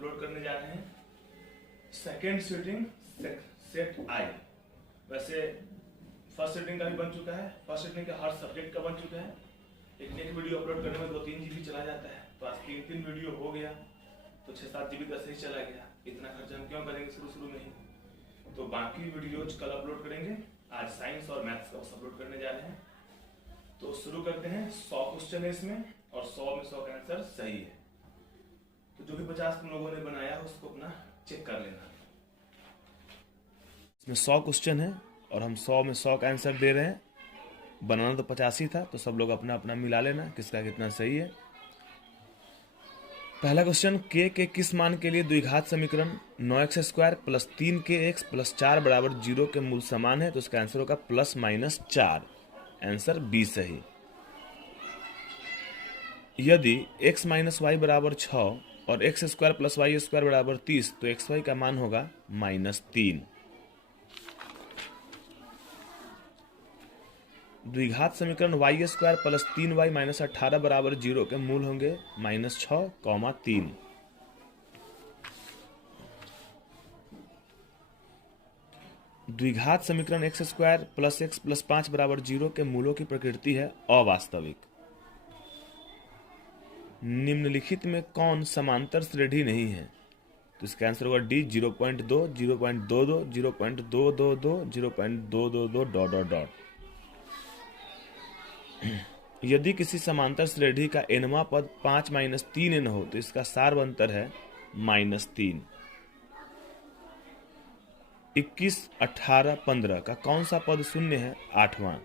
Upload करने जा रहे हैं सेकेंड सीटिंग सेट आई। वैसे फर्स्ट सीटिंग का भी बन चुका है, फर्स्ट सीटिंग का हर सब्जेक्ट का बन चुका है। एक वीडियो अपलोड करने में 2-3 GB चला जाता है, तो आज 3 वीडियो हो गया तो 6-7 GB तो ऐसे ही चला गया। इतना खर्चा हम क्यों करेंगे शुरू में ही। तो बाकी वीडियोज कल अपलोड करेंगे, आज साइंस और मैथ्स का अपलोड करने जा रहे हैं। तो शुरू करते हैं। 100 क्वेश्चन है इसमें और 100 में 100 का आंसर सही है। तो जो भी 50 तुम लोगों ने बनाया है उसको अपना चेक कर लेना। इसमें 100 क्वेश्चन है और हम 100 में 100 का आंसर दे रहे हैं। बनाना तो 85 था, तो सब लोग अपना अपना मिला लेना किसका कितना सही है। पहला क्वेश्चन, के किस मान के लिए द्विघात समीकरण 9x² + 3kx + 4 = 0 के मूल समान है। तो इसका आंसर होगा +-4। आंसर बी सही। यदि x - y = 6 और x² + y² = 30 तो xy का मान होगा -3। द्विघात समीकरण y² + 3y - 18 = 0 के मूल होंगे -6, 3। द्विघात समीकरण x² + x + 5 = 0 के मूलों की प्रकृति है अवास्तविक। निम्नलिखित में कौन समांतर श्रेणी नहीं है। तो इसका आंसर होगा डी, 0.2, 0.22, 0.222, 0.222... यदि किसी समांतर श्रेणी का nवां पद 5 - 3n हो तो इसका सार्वंतर है -3। 21, 18, 15 का कौन सा पद शून्य है। 8वां।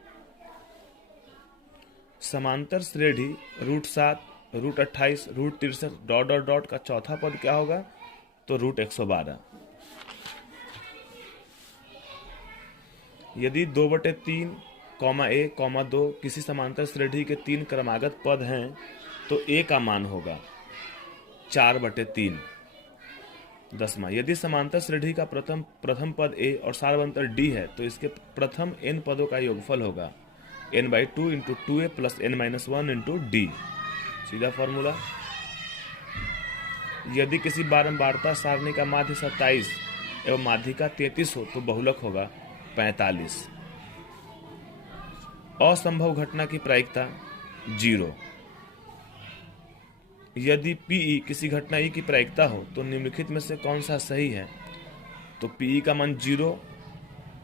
समांतर श्रेणी √7, √28, √63... का चौथा पद क्या होगा। तो √112। यदि 2/3, a, 2 किसी समांतर श्रेणी के 3 क्रमागत पद हैं तो a का मान होगा 4/3। 10वां, यदि समांतर श्रेणी का प्रथम पद a और सार्वंतर d है तो इसके प्रथम n पदों का योगफल होगा n/2 × 2a + n-1 × d। सीधा फॉर्मूला। यदि किसी बारंबारता सारणी का माध्य 27 एवं माध्यिका 33 हो तो बहुलक होगा 45। असंभव घटना की प्रायिकता 0। यदि Pe किसी घटना E की प्रायिकता हो तो निम्नलिखित में से कौन सा सही है। तो Pe का मान 0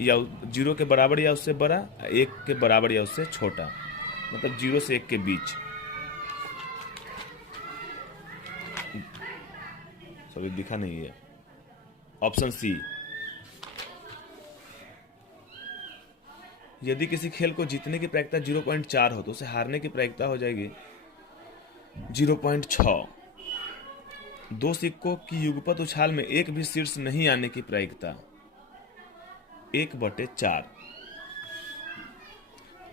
या 0 के बराबर या उससे बड़ा, 1 के बराबर या उससे छोटा, मतलब 0 से 1 के बीच। सभी दिखा नहीं है। Option C. यदि किसी खेल को जीतने की प्रायिकता 0.4 हो तो उसे हारने की प्रायिकता हो जाएगी 0.6। 2 सिक्कों की युगपत उछाल में एक भी शीर्ष नहीं आने की प्रायिकता 1/4।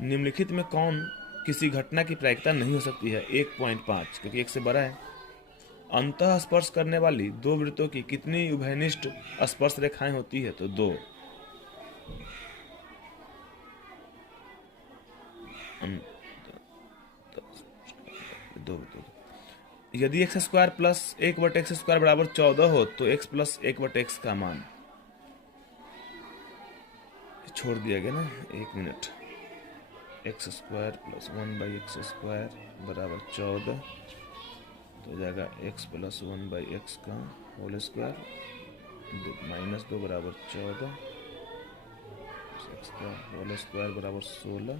निम्नलिखित में कौन किसी घटना की प्रायिकता नहीं हो सकती है। 1.5, क्योंकि 1 से बड़ा है। अंतः स्पर्श करने वाली 2 वृत्तों की कितनी उभयनिष्ठ स्पर्श रेखाएं होती है। तो 2। यदि x² + 1/x² = 14 हो तो x + 1/x का मान, छोड़ दिया गया ना, 1 मिनट। x² + 1/x² = 14 तो हो जाएगा x + 1/x का होल स्क्वायर -2 = 14, x का होल स्क्वायर = 16,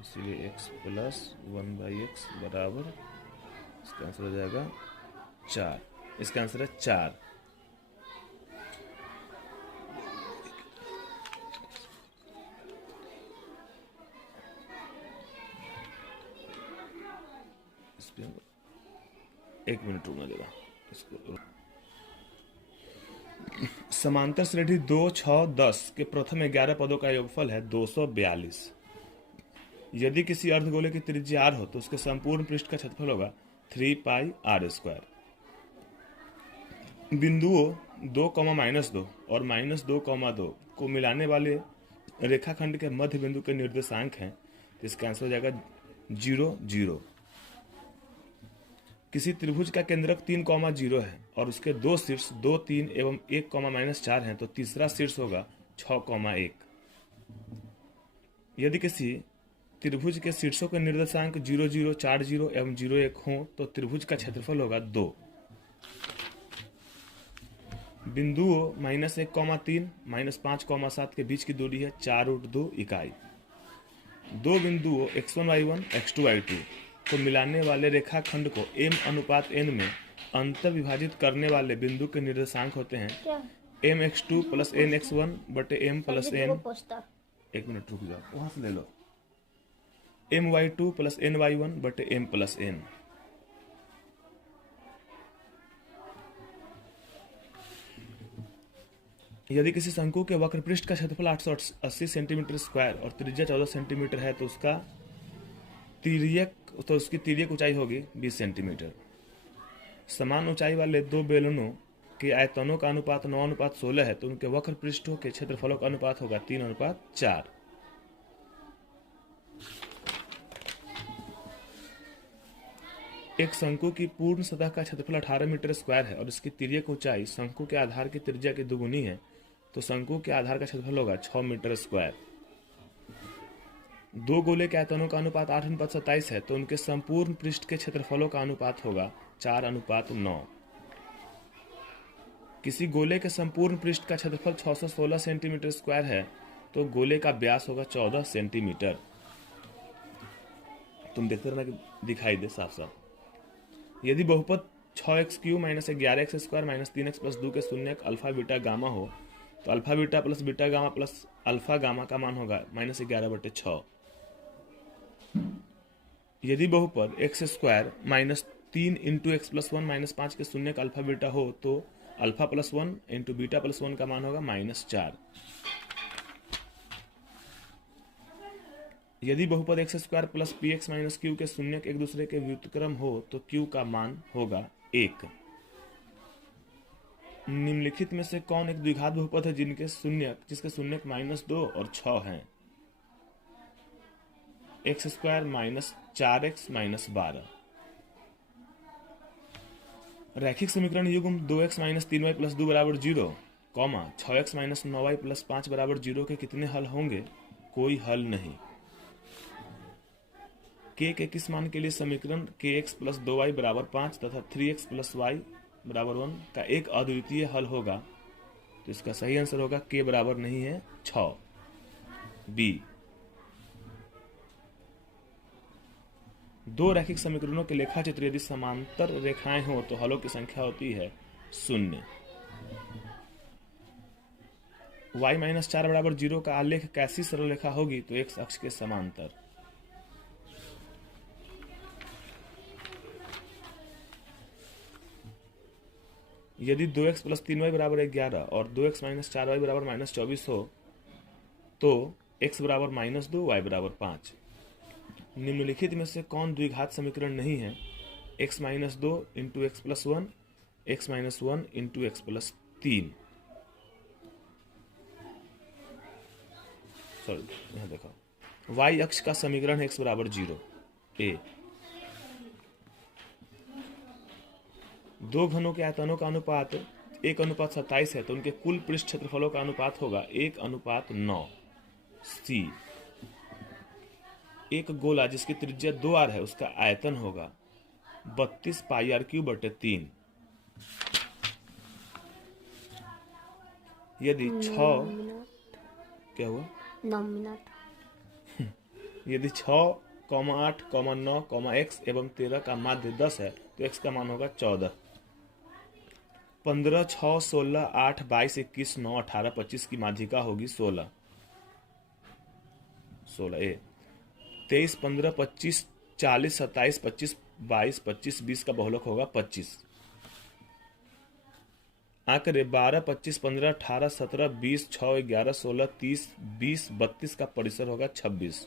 इसीलिए x + 1/x बराबर, इसका आंसर हो जाएगा 4। इसका आंसर है 4। एक मिनट रुकना देगा इसको। समांतर श्रेणी 2, 6, 10 के प्रथम 11 पदों का योगफल है 242। यदि किसी अर्धगोले की त्रिज्या r हो तो उसके संपूर्ण पृष्ठ का क्षेत्रफल होगा 3πr²। बिंदुओं 2, -2 और -2, 2 को मिलाने वाले रेखाखंड के मध्य बिंदु के निर्देशांक हैं। तो इसका आंसर हो जाएगा 0, 0। किसी त्रिभुज का केंद्रक 3,0 है और उसके दो शीर्ष 2, 3 एवं 1,-4 हैं, तो तीसरा शीर्ष होगा 6,1। यदि किसी त्रिभुज के शीर्षों के निर्देशांक 0, 0, 4, 0 एवं 0, 1 हों तो त्रिभुज का क्षेत्रफल होगा 2। बिंदुओं -1,3 -5,7 के बीच की दूरी है 4√2 इकाई। दो बिंदुओं x1, y1, x2, y2 को मिलाने वाले रेखाखंड को m/n में अंतर विभाजित करने वाले बिंदु के निर्देशांक होते हैं mx2 + nx1 बटे m + n। एक मिनट रुक जाओ, वहां से ले लो। my2 + ny1 बटे m + n। यदि किसी शंकु के वक्र पृष्ठ का क्षेत्रफल 880 सेंटीमीटर स्क्वायर और त्रिज्या 14 सेंटीमीटर है तो उसकी तिर्यक ऊंचाई होगी 20 सेंटीमीटर। समान ऊंचाई वाले दो बेलनों के आयतनों का अनुपात 9:16 है तो उनके वक्र पृष्ठों के क्षेत्रफलों का अनुपात होगा 3:4। एक शंकु की पूर्ण सतह का क्षेत्रफल 18 मीटर स्क्वायर है और इसकी तिर्यक ऊंचाई शंकु के आधार की त्रिज्या की दुगुनी है तो शंकु के आधार का क्षेत्रफल होगा 6 मीटर स्क्वायर। दो गोले के आयतनों का अनुपात 8:27 है तो उनके संपूर्ण पृष्ठ के क्षेत्रफलों का अनुपात होगा 4:9। किसी गोले के संपूर्ण पृष्ठ का क्षेत्रफल 616 सेंटीमीटर स्क्वायर है तो गोले का व्यास होगा 14 सेंटीमीटर। तुम देखते रहना कि दिखाई दे साफ साफ। यदि बहुपद 6x³ - 11x² - 3x + 2 के शून्यक अल्फा बीटा गामा हो तो alpha beta plus beta gamma plus alpha gamma का मान होगा -11/6। यदि बहुपद x² - 3 × x + 1 - 5 के शून्यक अल्फा बीटा हो तो अल्फा + 1 × बीटा + 1 का मान होगा -4। यदि बहुपद x² + px - q के शून्यक एक दूसरे के व्युत्क्रम हो तो q का मान होगा 1। निम्नलिखित में से कौन एक द्विघात बहुपद है जिसके शून्यक -2 और 6 हैं? x² - 4x - 12। रैखिक समीकरण युग्म 2x - 3y + 2 = 0, 6x - 9y + 5 = 0 के कितने हल होंगे? कोई हल नहीं। k के किस मान के लिए समीकरण kx + 2y = 5 तथा 3x + y = 1 का एक अद्वितीय हल होगा? तो इसका सही आंसर होगा k बराबर नहीं है 6। b। दो रैखिक समीकरणों के लेखाचित्र यदि समांतर रेखाएं हो तो हलों की संख्या होती है 0। y - 4 = 0 का आलेख कैसी सरल रेखा होगी? तो x अक्ष के समांतर। यदि 2x + 3y = 11 और 2x - 4y = -24 हो तो x = -2 y = 5। निम्नलिखित में से कौन द्विघात समीकरण नहीं है? x - 2 × x + 1 x - 1 × x + 3। यहाँ देखो y अक्ष का समीकरण है x = 0। a। दो घनों के आयतनों का अनुपात 1:27 है तो उनके कुल पृष्ठ क्षेत्रफलों का अनुपात होगा 1:9। c। एक गोला जिसकी त्रिज्या 2r है उसका आयतन होगा 32 πr³/3। यदि 6 क्या हुआ 9 मिनट यदि 6, 8, 9, x एवं 13 का माध्य 10 है तो x का मान होगा 14। 15, 6, 16, 8, 22, 21, 9, 18, 25 की माध्यिका होगी 16। 16 a। 23, 15, 25, 40, 27, 25, 22, 25, 20 का बहुलक होगा 25। आंकड़े 12, 25, 15, 18, 17, 20, 6, 11, 16, 30, 20, 32 का परिसर होगा 26।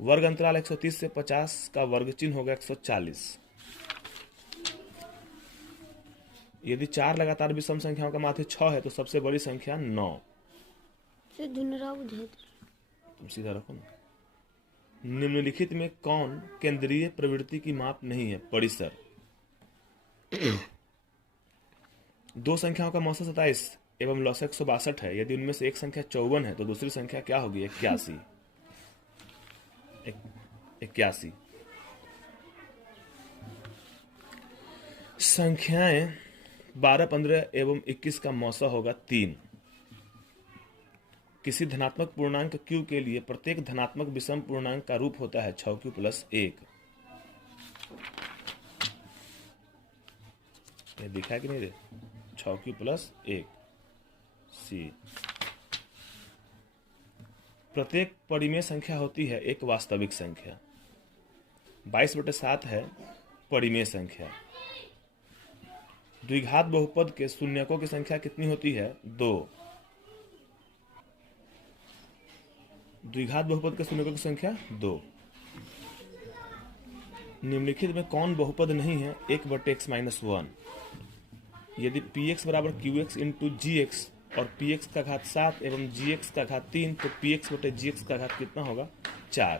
वर्ग अंतराल 130 से 50 का वर्ग चिन्ह होगा 140। यदि 4 लगातार विषम संख्याओं का माध्य 6 है तो सबसे बड़ी संख्या 9। से धुनरा बुझे तुम सीधा रखो ना। निम्नलिखित में कौन केंद्रीय प्रवृत्ति की माप नहीं है? परिसर। दो संख्याओं का मौसा 27 एवं लौसा 162 है। यदि उनमें से एक संख्या 54 है तो दूसरी संख्या क्या होगी? 81। 81। संख्याएं 12, 15 एवं 21 का मौसा होगा 3। किसी धनात्मक पूर्णांक q के लिए प्रत्येक धनात्मक विषम पूर्णांक का रूप होता है 6q + 1। ये दिखा कि नहीं रे? 6q + 1। सी। प्रत्येक परिमेय संख्या होती है एक वास्तविक संख्या। 22/7 है परिमेय संख्या। द्विघात बहुपद के शून्यकों की संख्या कितनी होती है? 2। द्विघात बहुपद के शून्यकों की संख्या 2। निम्नलिखित में कौन बहुपद नहीं है? 1/x-1। यदि px = qx × gx और px का घात 7 एवं gx का घात 3 तो px/gx का घात कितना होगा? 4।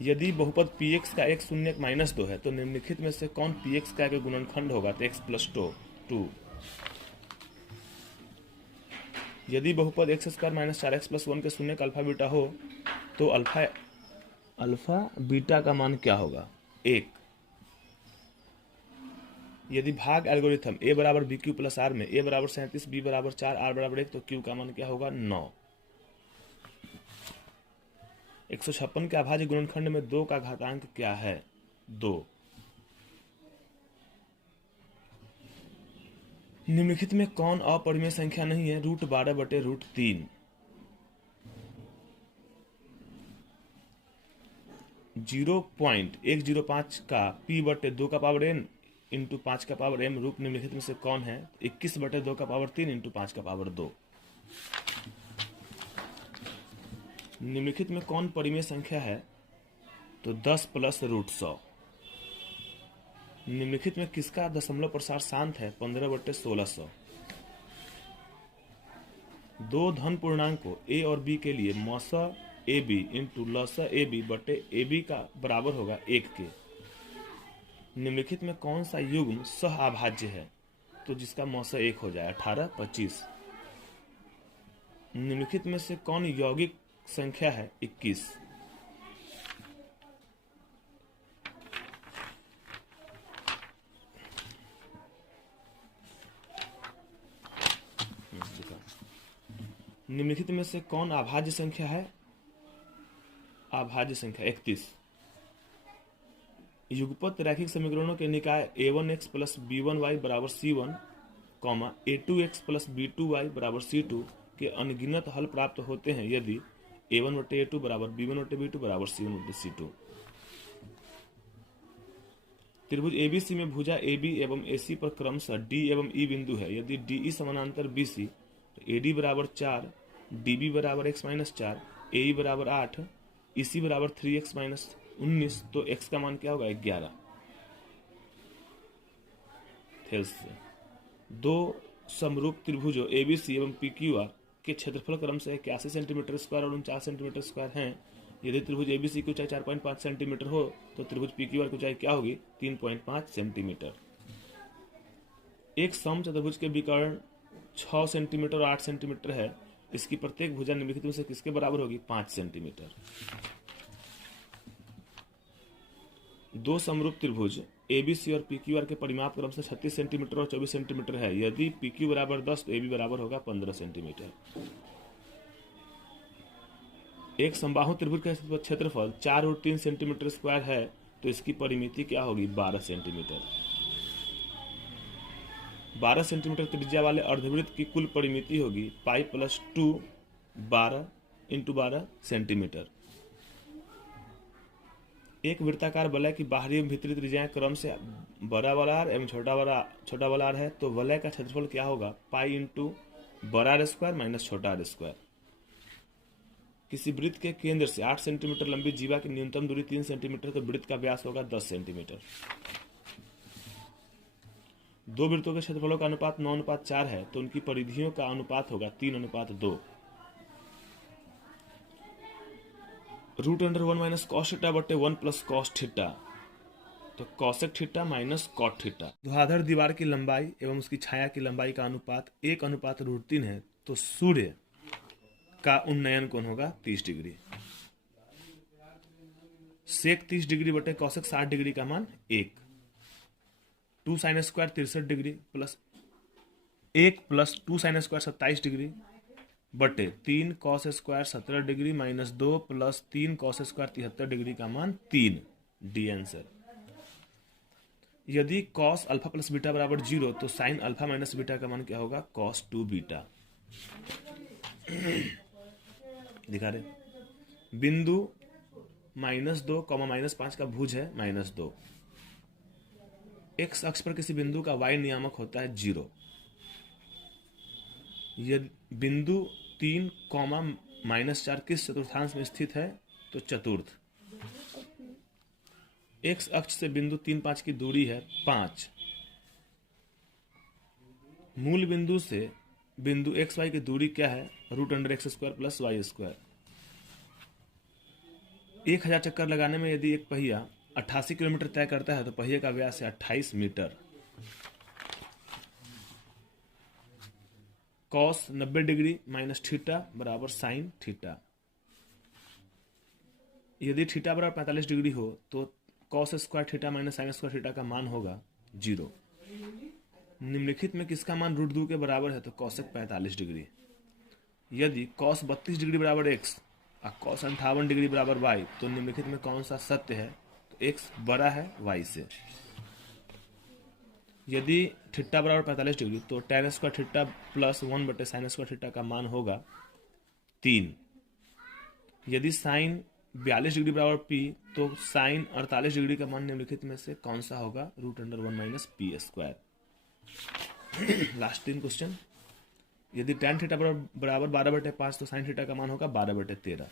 यदि बहुपद px का एक शून्यक -2 है तो निम्नलिखित में से कौन px का एक गुणनखंड होगा? तो x + 2। यदि बहुपद x² - 4x + 1 के शून्यक अल्फा बीटा हो तो अल्फा बीटा का मान क्या होगा? 1। यदि भाग एल्गोरिथम a = bq + r में a = 37, b = 4, r = 1 तो q का मान क्या होगा? 9। 156 के अभाज्य गुणनखंड में 2 का घातांक क्या है? 2। निम्नलिखित में कौन अपरिमेय संख्या नहीं है? √12/√3। 0.105 का p/2n × 5m रूप निम्नलिखित में से कौन है? 21/2 × 5 × 2। निम्नलिखित में कौन परिमेय संख्या है? तो 10 + √100। निम्नलिखित में किसका दशमलव प्रसार शांत है? 15/1600। दो धन पूर्णांकों a और b के लिए मौसा ab × लौसा ab/ab का बराबर होगा 1 के। निम्नलिखित में कौन सा युग्म सह अभाज्य है? तो जिसका मौसा 1 हो जाए 18, 25। निम्नलिखित में से कौन यौगिक संख्या है? 21। निम्नलिखित में से कौन अभाज्य संख्या है? अभाज्य संख्या 31। युगपत रैखिक समीकरणों के निकाय a1x + b1y = c1, a2x + b2y = c2 के अनगिनत हल प्राप्त होते हैं यदि a1/a2 = b1/b2 = c1/c2। त्रिभुज ABC में भुजा AB एवं AC पर क्रमशः D एवं E बिंदु है। यदि DE समानांतर BC तो AD = 4, DB = x-4, AE = 8, EC = 3x-19 तो x का मान क्या होगा? 11। फिर से दो समरूप त्रिभुजों ABC एवं PQR के क्षेत्रफल क्रमशः 81 सेंटीमीटर स्क्वायर और 49 सेंटीमीटर स्क्वायर हैं। यदि त्रिभुज ABC की ऊंचाई 4.5 सेंटीमीटर हो तो त्रिभुज PQR की ऊंचाई क्या होगी? 3.5 सेंटीमीटर। एक समचतुर्भुज के विकर्ण 6 सेंटीमीटर और 8 सेंटीमीटर है। इसकी प्रत्येक भुजा निम्नलिखित में से किसके बराबर होगी? 5 सेंटीमीटर। दो समरूप त्रिभुज ABC और PQR के परिमाप क्रमशः 36 सेंटीमीटर और 24 सेंटीमीटर है। यदि PQ = 10 तो AB बराबर होगा 15 सेंटीमीटर। एक समबाहु त्रिभुज का क्षेत्रफल 4 और 3 सेंटीमीटर स्क्वायर है तो इसकी परिमिति क्या होगी? 12 सेंटीमीटर। 12 सेंटीमीटर त्रिज्या वाले अर्धवृत्त की कुल परिमिति होगी पाई + 2 12 × 12 सेंटीमीटर। एक वृत्ताकार वलय की बाहरी एवं भीतरी त्रिज्याएं क्रम से बड़ा वाला आर एवं छोटा वाला आर है तो वलय का क्षेत्रफल क्या होगा? पाई × बड़ा आर स्क्वायर - छोटा आर स्क्वायर। किसी वृत्त के केंद्र से 8 सेंटीमीटर लंबी जीवा की न्यूनतम दूरी 3 सेंटीमीटर तो वृत्त का व्यास होगा 10 सेंटीमीटर। दो वृत्तों के क्षेत्रफलों का अनुपात 9:4 है तो उनकी परिधियों का अनुपात होगा 3:2। Root under 1 minus cos theta बटे 1 प्लस कॉस थीटा, तो cosec theta minus cot theta. ध्रुवाधर दीवार की लंबाई एवं उसकी छाया की लंबाई का अनुपात 1:√3 है, तो सूर्य का उन्नयन कोण होगा 30 डिग्री। सेक 30 डिग्री बटे कॉसेक 60 डिग्री का मान 1। 2 sine square 63 degree plus 1 plus 2 sine square 27 degree बटे 3 cos square 17 degree minus 2 plus 3 cos square 73 degree का मान 3। D answer. यदि कॉस अल्फा प्लस बीटा बराबर 0, तो साइन अल्फा माइनस बीटा का मान क्या होगा? Cos 2 beta. दिखा रहे बिंदु -2, -5 का भुज है -2। एक्स अक्ष पर किसी बिंदु का y नियामक होता है 0। यदि बिंदु 3, -4 किस चतुर्थांश में स्थित है? तो चतुर्थ। एक्स अक्ष से बिंदु 3, 5 की दूरी है 5। मूल बिंदु से बिंदु एक्स वाई की दूरी क्या है? Root under x square plus y square. 1000 चक्कर लगाने में यदि एक पहिया 88 किलोमीटर तय करता है, तो पहिए का व्यास है 28 metre. Cos 90 degree minus theta बराबर साइन थीटा। यदि थीटा बराबर 45 डिग्री हो, तो cos square theta minus sine square theta का मान होगा 0। निम्नलिखित में किसका मान √2 के बराबर है? तो कॉसेक 45 डिग्री। यदि कॉस 32 डिग्री बराबर x और कॉस 58 डिग्री बराबर y, तो निम्नलिखित में कौन सा सत्य है? तो x बड़ा है y से। यदि थीटा बराबर 45 डिग्री, तो tan स्क्वायर थीटा प्लस 1 बटे साइन स्क्वायर थीटा का मान होगा 3। यदि साइन 42 डिग्री बराबर p, तो साइन 48 डिग्री का मान निम्नलिखित में से कौन सा होगा? Root under 1 minus p square. Last 3 question. यदि tan थीटा बराबर 12/5, तो साइन थीटा का मान होगा 12/13।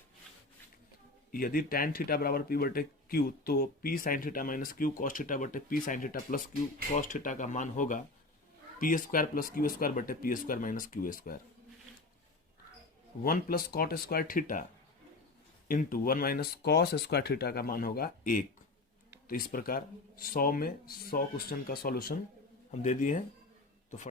यदि tan थीटा बराबर p बटे q, तो p sine theta minus q cos theta बटे p sine theta plus q cos theta का मान होगा p square plus q square बटे p square minus q square. 1 plus cot square theta into 1 minus cos square theta का मान होगा 1। तो इस प्रकार 100 में 100 क्वेश्चन का सॉल्यूशन हम दे दिए हैं।